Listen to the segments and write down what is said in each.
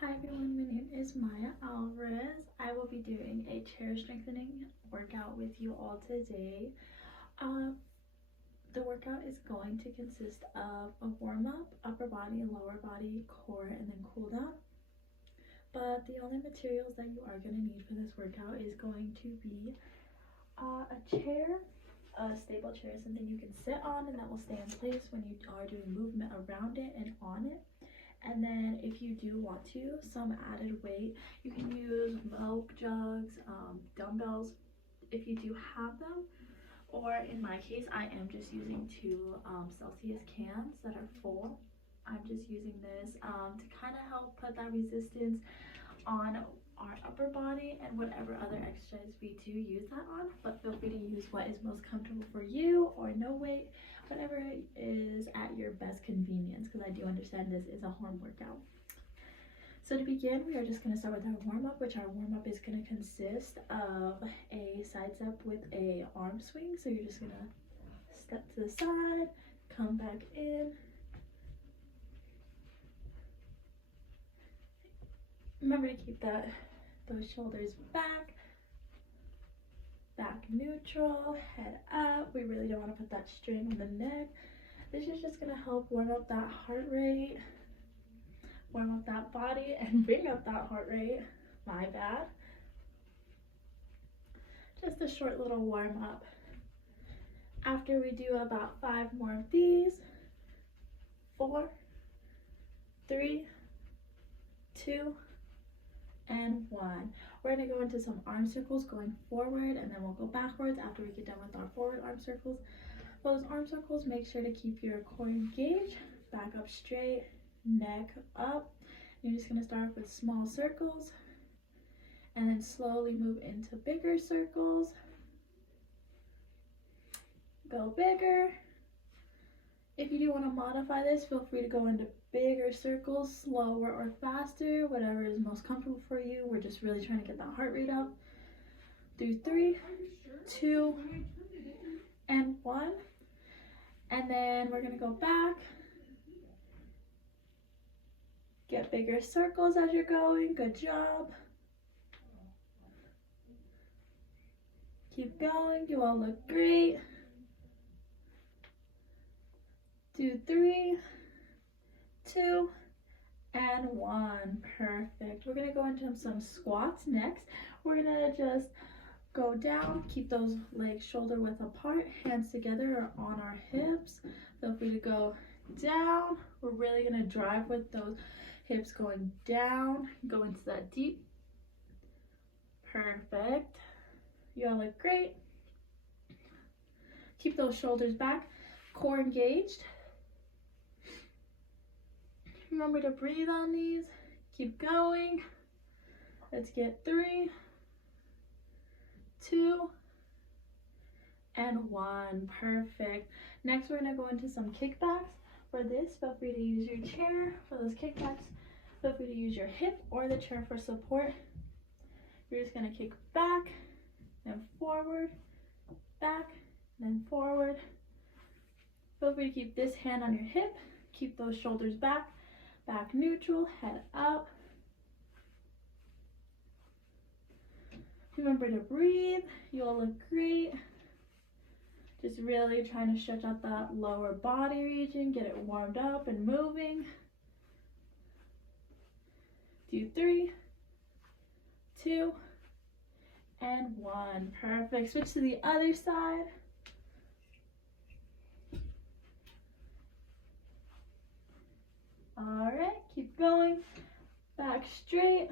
Hi everyone, my name is Maya Alvarez. I will be doing a chair strengthening workout with you all today. The workout is going to consist of a warm-up, upper body, lower body, core, and then cool down. But the only materials that you are going to need for this workout is going to be a chair, a stable chair, something you can sit on and that will stay in place when you are doing movement around it and on it. And then if you do want to, some added weight, you can use milk jugs, dumbbells, if you do have them. Or in my case, I am just using two Celsius cans that are full. I'm just using this to kind of help put that resistance on our upper body and whatever other exercise we do use that on. But feel free to use what is most comfortable for you, or no weight, whatever is at your best convenience, because I do understand this is a home workout. So to begin, we are just going to start with our warm-up, which our warm-up is going to consist of a side step with a arm swing. So you're just going to step to the side, come back in. Remember to keep those shoulders back neutral, head up. We really don't want to put that strain on the neck. This is just going to help warm up that heart rate, warm up that body, and bring up that heart rate. My bad. Just a short little warm up. After we do about 5 more of these, 4, 3, 2, and 1. We're going to go into some arm circles going forward, and then we'll go backwards after we get done with our forward arm circles. Those arm circles, make sure to keep your core engaged, back up straight, neck up. You're just going to start with small circles and then slowly move into bigger circles. Go bigger. If you do want to modify this, feel free to go into bigger circles, slower or faster, whatever is most comfortable for you. We're just really trying to get that heart rate up. Do 3, 2, and 1. And then we're going to go back. Get bigger circles as you're going. Good job. Keep going. You all look great. Do 3, 2, and 1. Perfect. We're going to go into some squats next. We're going to just go down, keep those legs shoulder width apart, hands together or on our hips. Feel free to go down. We're really going to drive with those hips going down, go into that deep. Perfect. You all look great. Keep those shoulders back, core engaged. Remember to breathe on these. Keep going. Let's get 3, 2, and 1. Perfect. Next, we're going to go into some kickbacks. For this, feel free to use your chair. For those kickbacks, feel free to use your hip or the chair for support. You're just going to kick back, then forward, back, then forward. Feel free to keep this hand on your hip. Keep those shoulders back neutral, head up. Remember to breathe. You'll look great. Just really trying to stretch out that lower body region, get it warmed up and moving. Do 3, 2, and 1. Perfect. Switch to the other side. All right, keep going. Back straight.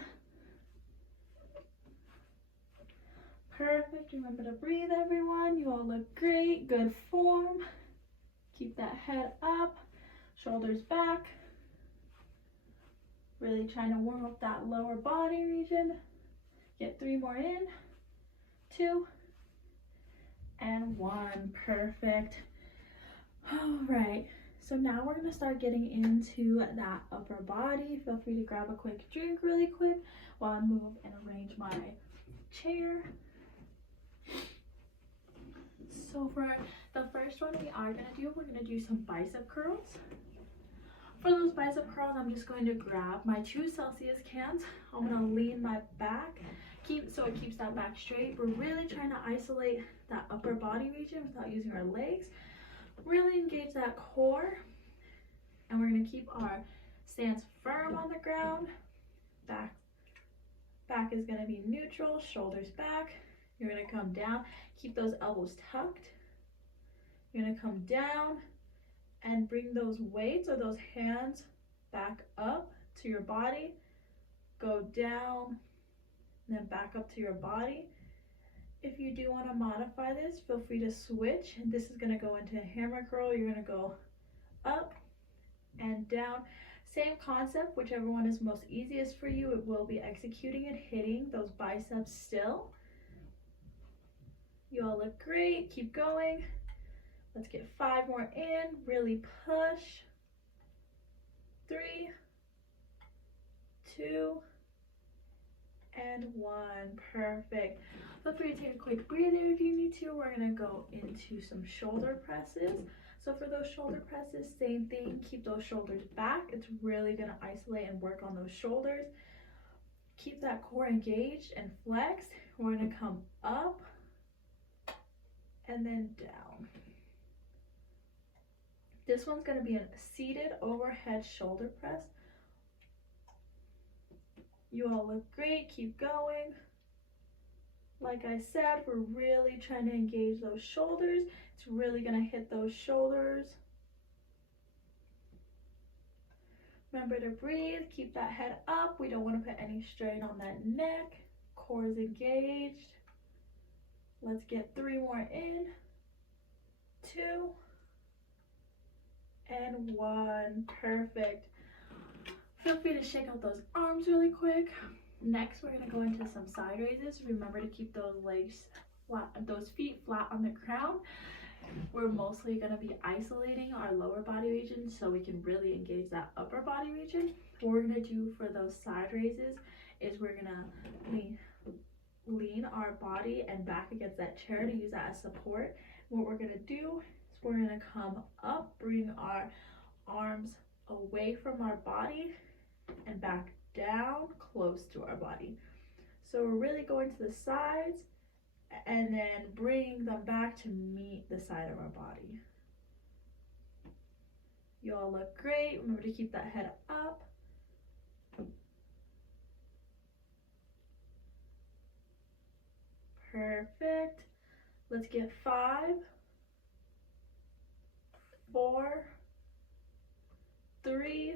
Perfect. Remember to breathe, everyone. You all look great. Good form. Keep that head up, shoulders back. Really trying to warm up that lower body region. Get 3 more in. 2, and 1. Perfect. All right. So now we're going to start getting into that upper body. Feel free to grab a quick drink really quick while I move and arrange my chair. So for the first one we're going to do some bicep curls. For those bicep curls, I'm just going to grab my 2 Celsius cans. I'm going to lean my back, so it keeps that back straight. We're really trying to isolate that upper body region without using our legs. Really engage that core, and we're going to keep our stance firm on the ground. Back is going to be neutral, shoulders back. You're going to come down, keep those elbows tucked. You're going to come down and bring those weights or those hands back up to your body. Go down and then back up to your body. If you do want to modify this, feel free to switch. This is going to go into a hammer curl. You're going to go up and down. Same concept, whichever one is most easiest for you, it will be executing and hitting those biceps still. You all look great. Keep going. Let's get 5 more in. Really push. 3, 2, and 1. Perfect. Feel free to take a quick breather if you need to. We're going to go into some shoulder presses. So for those shoulder presses, same thing. Keep those shoulders back. It's really going to isolate and work on those shoulders. Keep that core engaged and flexed. We're going to come up and then down. This one's going to be a seated overhead shoulder press. You all look great. Keep going. Like I said, we're really trying to engage those shoulders. It's really going to hit those shoulders. Remember to breathe. Keep that head up. We don't want to put any strain on that neck. Core is engaged. Let's get 3 more in. 2 and 1. Perfect. Feel free to shake out those arms really quick. Next, we're going to go into some side raises. Remember to keep those legs flat, those feet flat on the ground. We're mostly going to be isolating our lower body region so we can really engage that upper body region. What we're going to do for those side raises is we're going to lean our body and back against that chair to use that as support. What we're going to do is we're going to come up, bring our arms away from our body and back down close to our body. So we're really going to the sides and then bring them back to meet the side of our body. You all look great. Remember to keep that head up. Perfect. Let's get 5, 4, 3,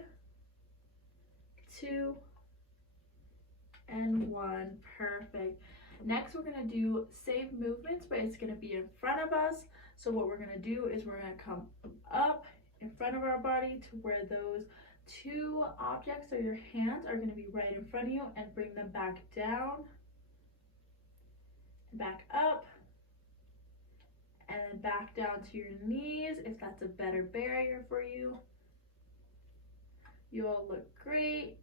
2, and 1. Perfect. Next, we're going to do same movements, but it's going to be in front of us. So what we're going to do is we're going to come up in front of our body to where those 2 objects or your hands are going to be right in front of you, and bring them back down, back up, and then back down to your knees if that's a better barrier for you. You all look great.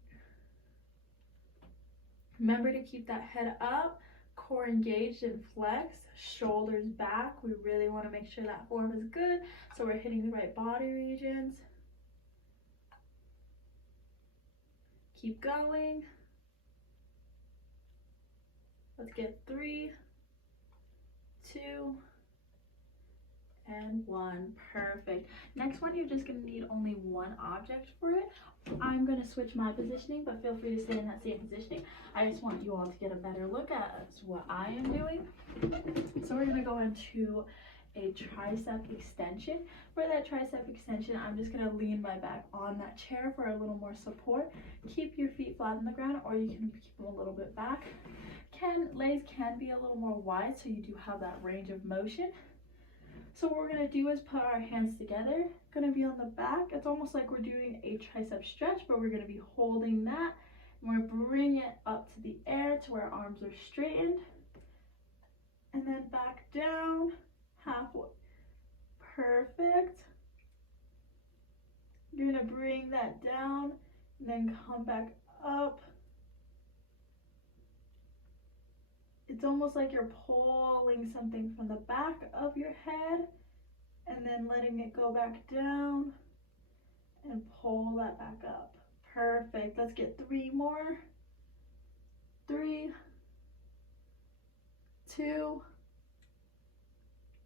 Remember to keep that head up, core engaged and flexed, shoulders back. We really want to make sure that form is good, so we're hitting the right body regions. Keep going. Let's get 3, 2, and 1. Perfect. Next one, you're just going to need only 1 object for it. I'm going to switch my positioning, but feel free to stay in that same positioning. I just want you all to get a better look at what I am doing. So we're going to go into a tricep extension. For that tricep extension, I'm just going to lean my back on that chair for a little more support. Keep your feet flat on the ground, or you can keep them a little bit back. Legs can be a little more wide, so you do have that range of motion. So what we're going to do is put our hands together. Going to be on the back. It's almost like we're doing a tricep stretch, but we're going to be holding that. And we're going to bring it up to the air to where our arms are straightened. And then back down, halfway. Perfect. You're going to bring that down and then come back up. It's almost like you're pulling something from the back of your head and then letting it go back down and pull that back up. Perfect. Let's get 3 more. 3, 2,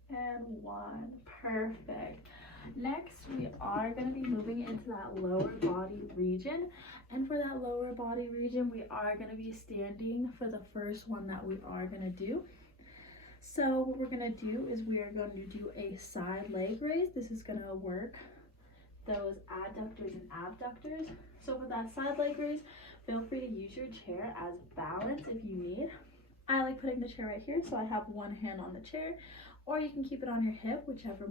and 1. Perfect. Next, we are going to be moving into that lower body region. And for that lower body region, we are going to be standing for the first one that we are going to do. So what we're going to do is we are going to do a side leg raise. This is going to work those adductors and abductors. So for that side leg raise, feel free to use your chair as balance if you need. I like putting the chair right here, so I have one hand on the chair, or you can keep it on your hip, whichever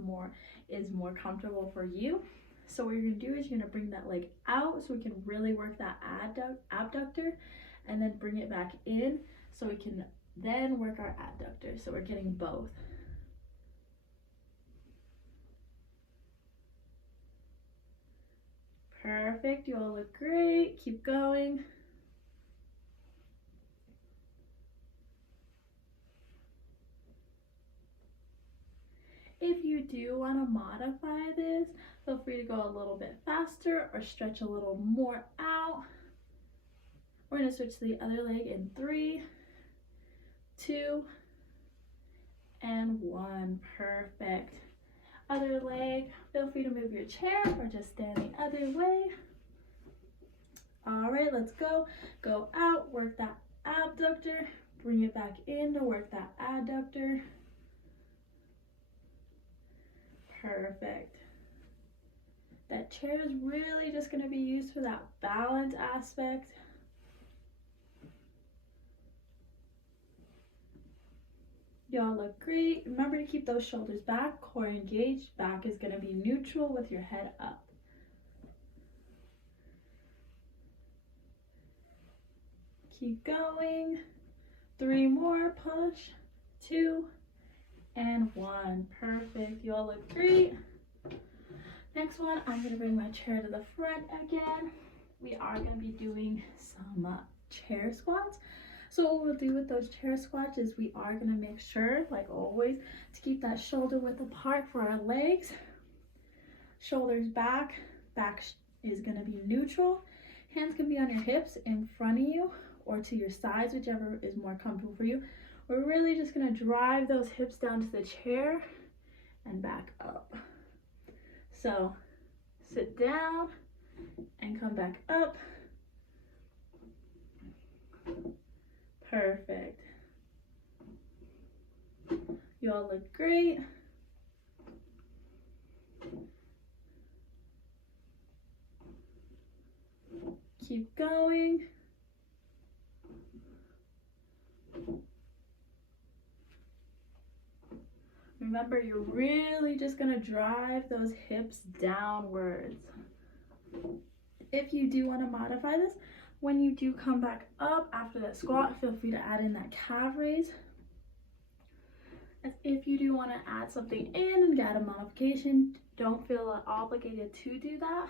is more comfortable for you. So what you're gonna do is you're gonna bring that leg out so we can really work that abductor, and then bring it back in so we can then work our adductor. So we're getting both. Perfect, you all look great. Keep going. If you do want to modify this, feel free to go a little bit faster or stretch a little more out. We're going to switch to the other leg in 3, 2, and 1. Perfect. Other leg, feel free to move your chair or just stand the other way. All right, let's go. Go out, work that abductor, bring it back in to work that adductor. Perfect. That chair is really just going to be used for that balance aspect. Y'all look great. Remember to keep those shoulders back, core engaged. Back is going to be neutral with your head up. Keep going. 3 more. Push. 2 and 1. Perfect. You all look great. Next one, I'm going to bring my chair to the front again. We are going to be doing some chair squats. So what we'll do with those chair squats is we are going to make sure, like always, to keep that shoulder width apart for our legs. Shoulders back. Back is going to be neutral. Hands can be on your hips in front of you or to your sides, whichever is more comfortable for you. We're really just going to drive those hips down to the chair and back up. So sit down and come back up. Perfect. You all look great. Keep going. Remember, you're really just going to drive those hips downwards. If you do want to modify this, when you do come back up after that squat, feel free to add in that calf raise. And if you do want to add something in and add a modification, don't feel obligated to do that.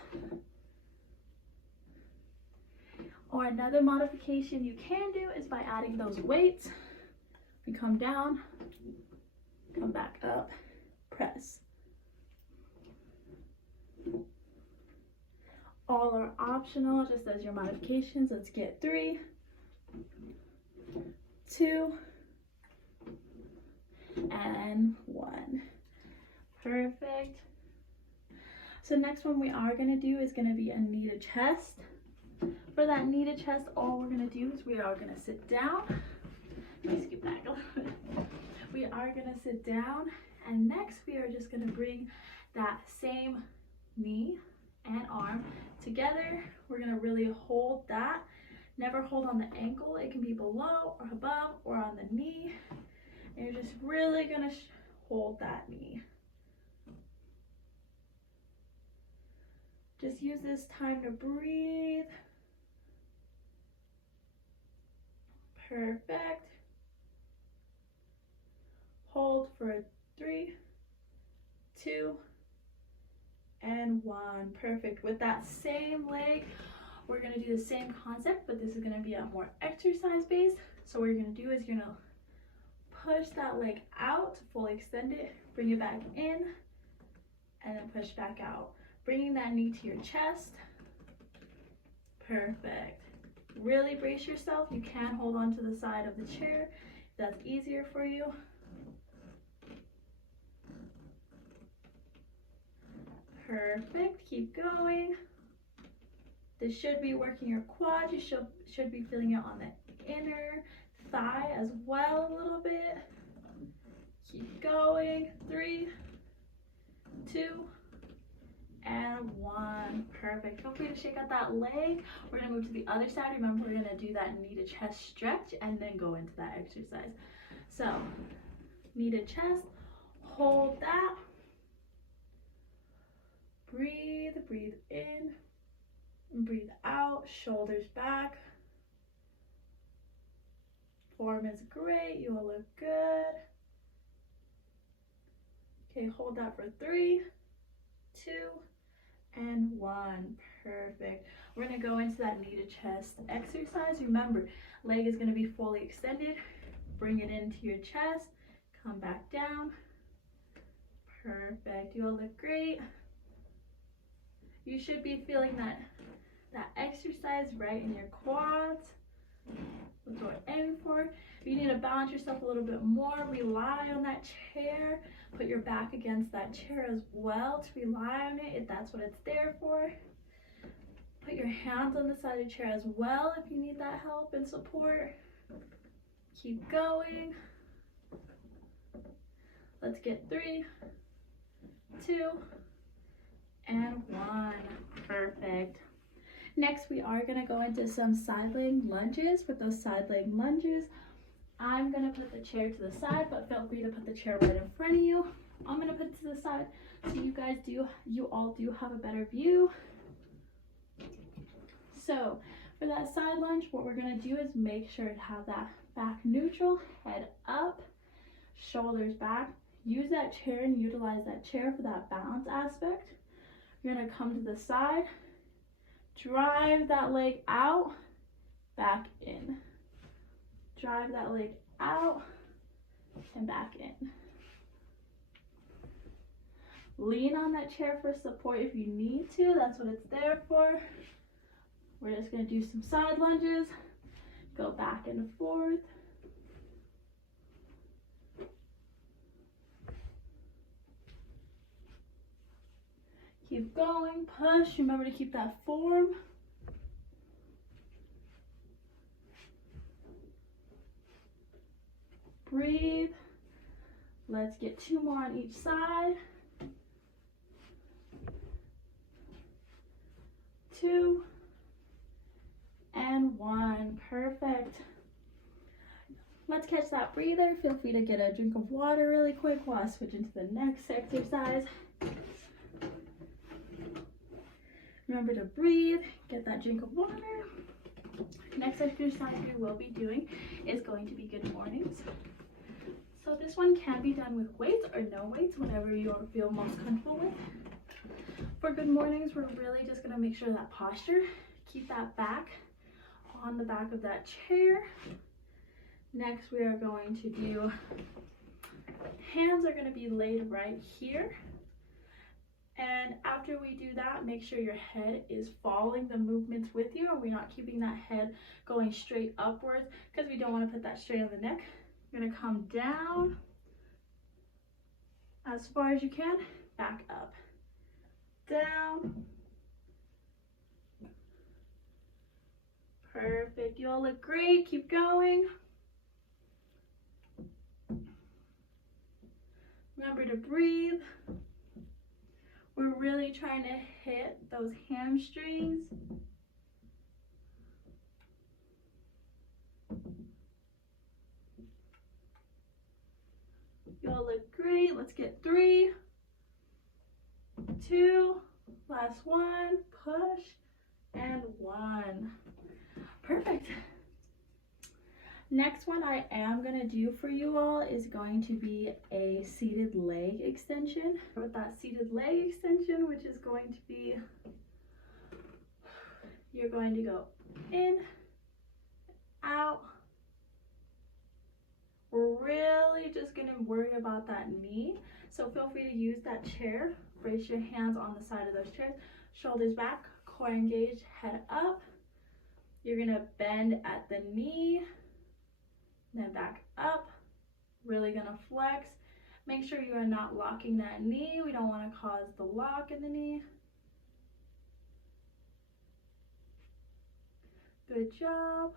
Or another modification you can do is by adding those weights. We come down, come back up, press. All are optional, just as your modifications. Let's get 3, 2, and 1. Perfect. So next one we are going to do is going to be a kneaded chest. For that kneaded chest, all we're going to do is we are going to sit down. Let me scoot back a little bit. We are going to sit down, and next we are just going to bring that same knee and arm together. We're going to really hold that. Never hold on the ankle. It can be below or above or on the knee. And you're just really going to hold that knee. Just use this time to breathe. Perfect. Hold for 3, 2, and 1. Perfect. With that same leg, we're going to do the same concept, but this is going to be a more exercise based. So what you're going to do is you're going to push that leg out, fully extend it, bring it back in, and then push back out. Bringing that knee to your chest. Perfect. Really brace yourself. You can hold on to the side of the chair if that's easier for you. Perfect. Keep going. This should be working your quad. You should be feeling it on the inner thigh as well a little bit. Keep going. 3, 2, and 1. Perfect. Feel free to shake out that leg. We're going to move to the other side. Remember, we're going to do that kneaded chest stretch and then go into that exercise. So, kneaded chest. Hold that. Breathe. Breathe in. Breathe out. Shoulders back. Form is great. You will look good. Okay, hold that for 3, 2, and 1. Perfect. We're going to go into that kneaded chest exercise. Remember, leg is going to be fully extended. Bring it into your chest. Come back down. Perfect. You all look great. You should be feeling that exercise right in your quads. That's what we're aiming for. If you need to balance yourself a little bit more, rely on that chair. Put your back against that chair as well to rely on it if that's what it's there for. Put your hands on the side of the chair as well if you need that help and support. Keep going. Let's get 3, 2, and 1. Perfect. Next, we are going to go into some side leg lunges. With those side leg lunges, I'm going to put the chair to the side, but feel free to put the chair right in front of you. I'm going to put it to the side so you all do have a better view. So for that side lunge, what we're going to do is make sure to have that back neutral, head up, shoulders back. Use that chair and utilize that chair for that balance aspect. You're going to come to the side. Drive that leg out, back in. Drive that leg out and back in. Lean on that chair for support if you need to. That's what it's there for. We're just going to do some side lunges. Go back and forth. Keep going, push. Remember to keep that form. Breathe. Let's get 2 more on each side. 2 and 1. Perfect. Let's catch that breather. Feel free to get a drink of water really quick while I switch into the next exercise. Remember to breathe, get that drink of water. Next exercise we will be doing is going to be good mornings. So this one can be done with weights or no weights, whatever you feel most comfortable with. For good mornings, we're really just going to make sure that posture, keep that back on the back of that chair. Next, we are going to do, hands are going to be laid right here. And after we do that, make sure your head is following the movements with you, and we're not keeping that head going straight upwards because we don't want to put that straight on the neck. You're going to come down as far as you can, back up, down. Perfect. You all look great. Keep going. Remember to breathe. We're really trying to hit those hamstrings. You all look great. Let's get 3, 2, last 1, push, and 1. Perfect. Next one I am going to do for you all is going to be a seated leg extension. With that seated leg extension, which is going to be, you're going to go in, out. We're really just going to worry about that knee. So feel free to use that chair for brace your hands on the side of those chairs. Shoulders back, core engaged, head up. You're gonna bend at the knee, then back up. Really gonna flex. Make sure you are not locking that knee. We don't want to cause the lock in the knee. Good job.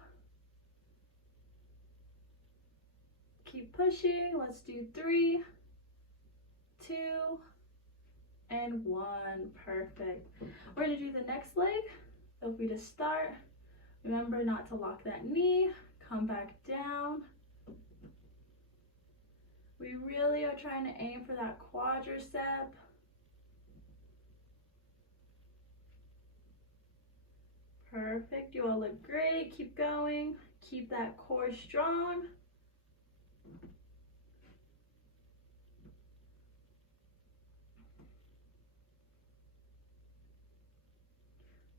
Keep pushing. Let's do 3, 2, and 1. Perfect. We're going to do the next leg. Feel free to start. Remember not to lock that knee. Come back down. We really are trying to aim for that quadricep. Perfect. You all look great. Keep going. Keep that core strong.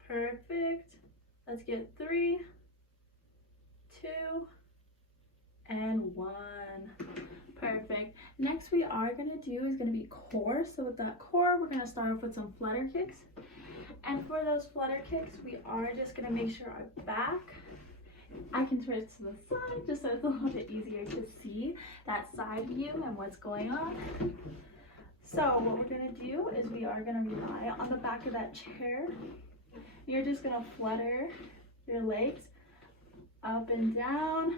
Perfect. Let's get 3, 2, and 1. Perfect. Next we are going to do is going to be core. So with that core, we're going to start off with some flutter kicks. And for those flutter kicks, we are just going to make sure our back, I can turn it to the side just so it's a little bit easier to see that side view and what's going on. So what we're going to do is we are going to rely on the back of that chair. You're just going to flutter your legs up and down.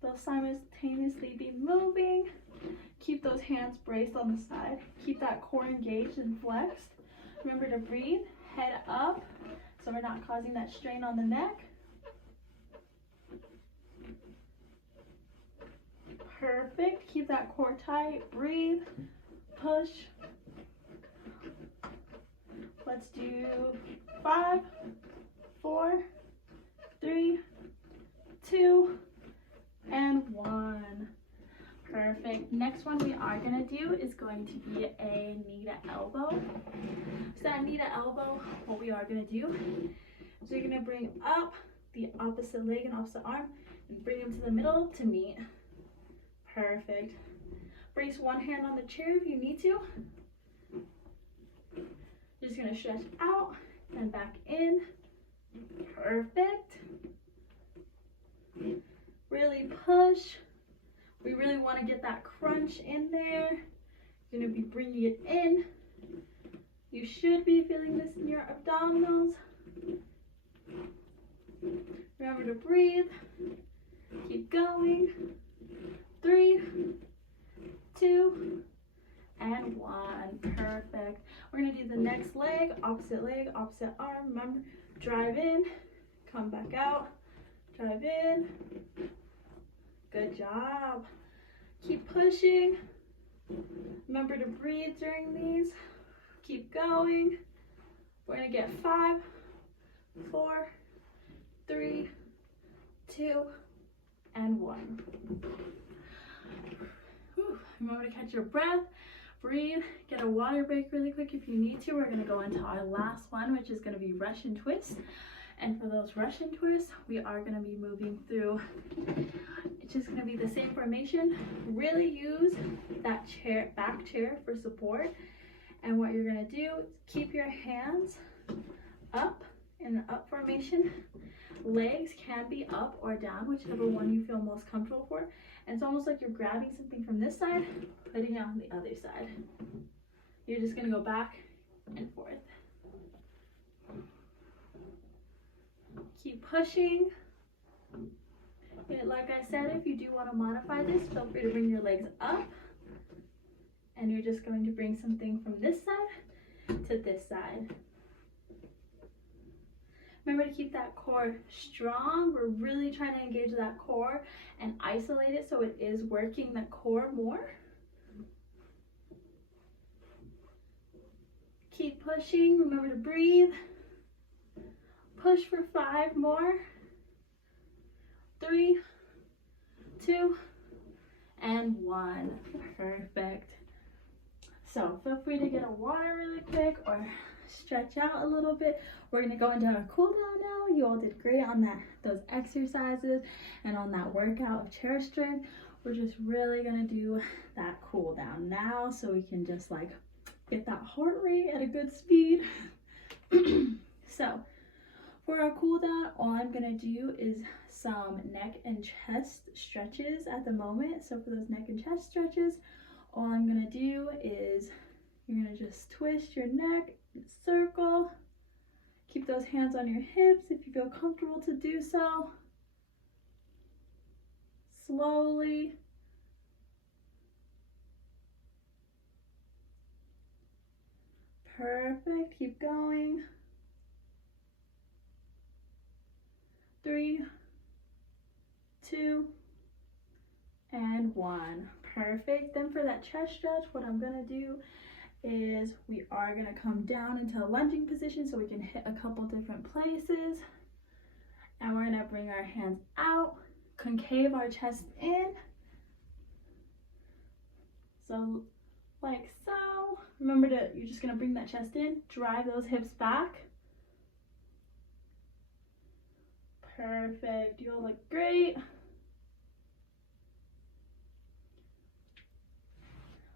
They'll simultaneously be moving. Keep those hands braced on the side. Keep that core engaged and flexed. Remember to breathe, head up, so we're not causing that strain on the neck. Perfect. Keep that core tight. Breathe, push. Let's do 5, 4, 3, 2, and 1. Perfect. Next one we are going to do is going to be a knee to elbow. So that knee to elbow, what we are going to do is you're going to bring up the opposite leg and opposite arm and bring them to the middle to meet. Perfect. Brace one hand on the chair if you need to. You're just going to stretch out and back in. Perfect. Really push. We really want to get that crunch in there. You're going to be bringing it in. You should be feeling this in your abdominals. Remember to breathe. Keep going. 3, 2, and 1. Perfect. We're going to do the next leg, opposite arm. Remember, drive in, come back out, drive in. Good job. Keep pushing. Remember to breathe during these. Keep going. We're going to get 5, 4, 3, 2, and 1. Whew. Remember to catch your breath. Breathe. Get a water break really quick if you need to. We're going to go into our last one, which is going to be Russian twists. And for those Russian twists, we are going to be moving through. It's just going to be the same formation. Really use that chair, back chair for support. And what you're going to do is keep your hands up in the up formation. Legs can be up or down, whichever one you feel most comfortable for. And it's almost like you're grabbing something from this side, putting it on the other side. You're just going to go back and forth. Keep pushing. Like I said, if you do want to modify this, feel free to bring your legs up. And you're just going to bring something from this side to this side. Remember to keep that core strong. We're really trying to engage that core and isolate it so it is working the core more. Keep pushing. Remember to breathe. Push for 5 more. 3, 2, and 1. Perfect. So feel free to get a water really quick or stretch out a little bit. We're going to go into our cool down now. You all did great on those exercises and on that workout of chair strength. We're just really going to do that cool down now so we can just like get that heart rate at a good speed. So for our cool down, all I'm gonna do is some neck and chest stretches at the moment. So for those neck and chest stretches, all I'm gonna do is you're gonna just twist your neck in a circle. Keep those hands on your hips if you feel comfortable to do so. Slowly. Perfect, keep going. 3, 2, and 1. Perfect. Then for that chest stretch, what I'm gonna do is we are gonna come down into a lunging position so we can hit a couple different places. And we're gonna bring our hands out, concave our chest in. So like so. Remember you're just gonna bring that chest in, drive those hips back. Perfect, you all look great.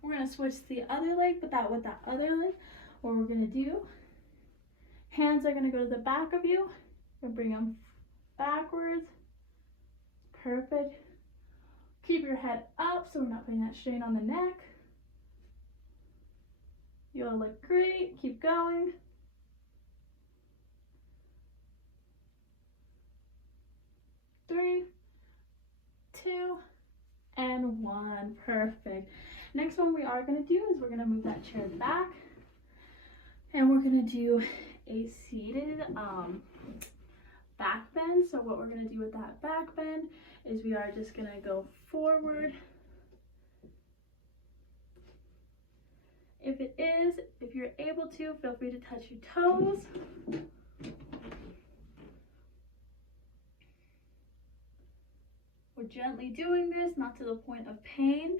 We're gonna switch to the other leg, but with that other leg, what we're gonna do, hands are gonna go to the back of you, and bring them backwards. Perfect. Keep your head up so we're not putting that strain on the neck. You all look great, keep going. 3, 2, and 1. Perfect. Next one we are going to do is we're going to move that chair back, and we're going to do a seated back bend. So what we're going to do with that back bend is we are just going to go forward. If you're able to, feel free to touch your toes. We're gently doing this, not to the point of pain.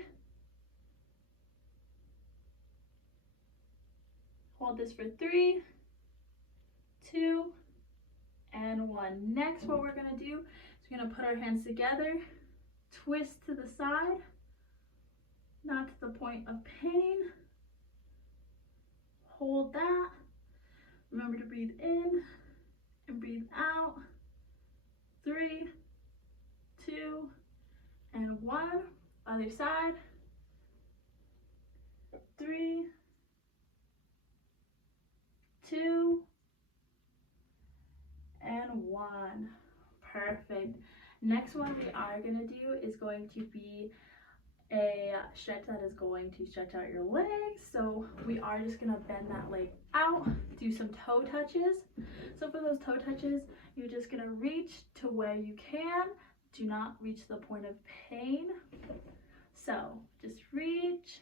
Hold this for 3, 2, and 1. Next, what we're gonna do is we're gonna put our hands together, twist to the side, not to the point of pain. Hold that. Remember to breathe in and breathe out. 3, 2, and 1. Other side. 3, 2, and 1. Perfect. Next one we are going to do is going to be a stretch that is going to stretch out your legs. So we are just going to bend that leg out, do some toe touches. So for those toe touches, you're just going to reach to where you can. Do not reach the point of pain. So just reach.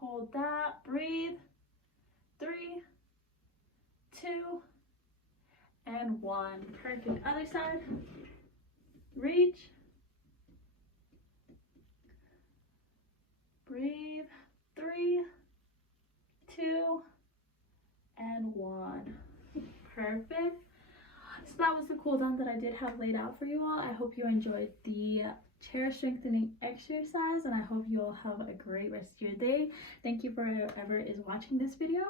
Hold that, breathe. 3, 2, and 1. Perfect. Other side. Reach. Breathe. 3, 2, and 1. Perfect. So that was the cool down that I did have laid out for you all. I hope you enjoyed the chair strengthening exercise, and I hope you all have a great rest of your day. Thank you for whoever is watching this video.